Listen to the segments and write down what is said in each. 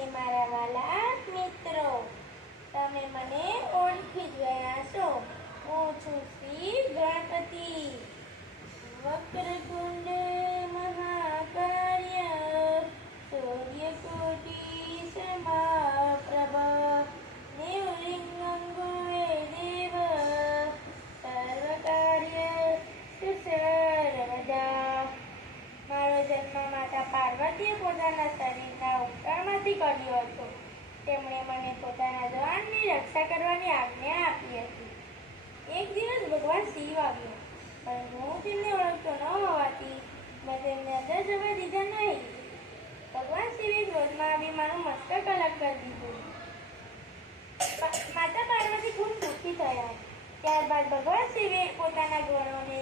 અને મારા વાલા મિત્રો, તમે મને ઓળખી જ ગયા છો. હું છું શ્રી ગણપતિ. વક્રતુંડ મહાકાય સૂર્યકોટી સમપ્રભ નિર્વિઘ્नं કુરુ દેવ સર્વકાર્યેષુ સર્વદા. મારો જન્મ માતા પાર્વતીએ પોતાના શરીરના ઉપકરણમાંથી કર્યો હતો. તેમણે મને પોતાના દ્વારની રક્ષા કરવાની આજ્ઞા આપી હતી. એક દિવસ ભગવાન શિવ આવ્યો, પરંતુ હું તેમને ઓળખતો ન હોવાથી મેં તેમને અંદર જવા દીધા નહીં. ભગવાન શિવે ક્રોધમાં આવી મારું મસ્તક અલગ કરી દીધું. માતા પાર્વતી ખૂબ દુઃખી થયા. ત્યારબાદ ભગવાન શિવે પોતાના ગણોને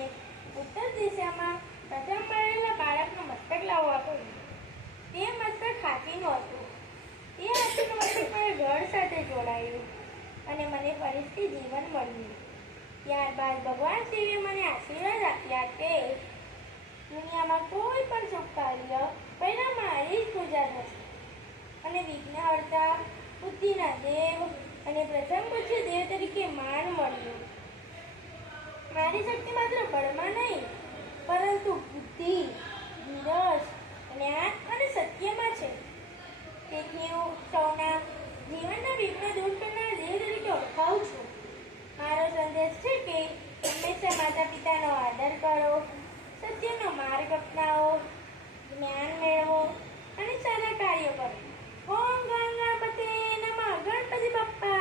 ઉત્તર દિશામાં પ્રથમ મળેલા બાળકનું મસ્તક લાવવા કહ્યું. તે મસ્તક હાથીનું હતું. તે હાથીનું મસ્તક મારા ઘર સાથે જોડાયું અને મને ફરીથી જીવન મળ્યું. ત્યારબાદ ભગવાન શિવે મને આશીર્વાદ આપ્યા કે દુનિયામાં કોઈ પણ શુભ કાર્ય પહેલા મારી જ પૂજા થશે અને વિઘ્નહર્તા, બુદ્ધિના દેવ અને પ્રથમ પૂજ્ય દેવ તરીકે માન મળ્યું. મારી શક્તિ માત્ર બળમાં નહીં, પરંતુ બુદ્ધિ, ધીરજ, જ્ઞાન અને સત્યમાં છે. તેથી હું સૌના જીવનના વિઘ્ન દૂર કરનાર દેવ તરીકે ઓળખાવું છું. મારો સંદેશ છે કે હંમેશા માતા પિતાનો આદર કરો, સત્યનો માર્ગ અપનાવો, જ્ઞાન મેળવો અને સારા કાર્યો કરો. ઓમ ગણપતે નમઃ. ગણપતિ બાપ્પા